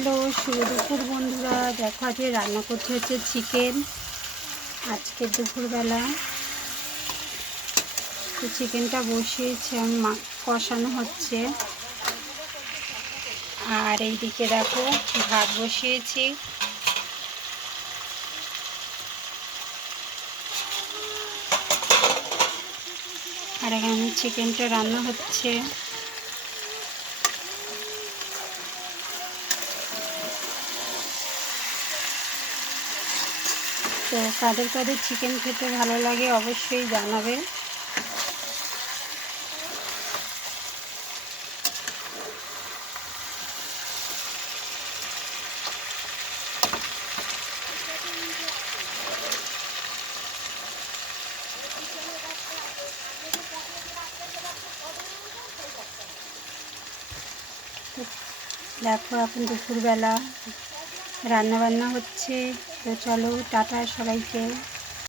Hello, শুভ দুপুর বন্ধুরা। দেখো আজকে রান্না করতে হচ্ছে চিকেন। আজকে দুপুরবেলা তো চিকেনটা বসিয়েছি, কষানো হচ্ছে। আর এইদিকে দেখো ভাত বসিয়েছি। আর এখানে চিকেনটা রান্না হচ্ছে। তো কাদের কাদের চিকেন খেতে ভালো লাগে অবশ্যই জানাবে। দেখো এখন দুপুরবেলা রান্না বান্না হচ্ছে। তো চলো টাটা সবাইকে।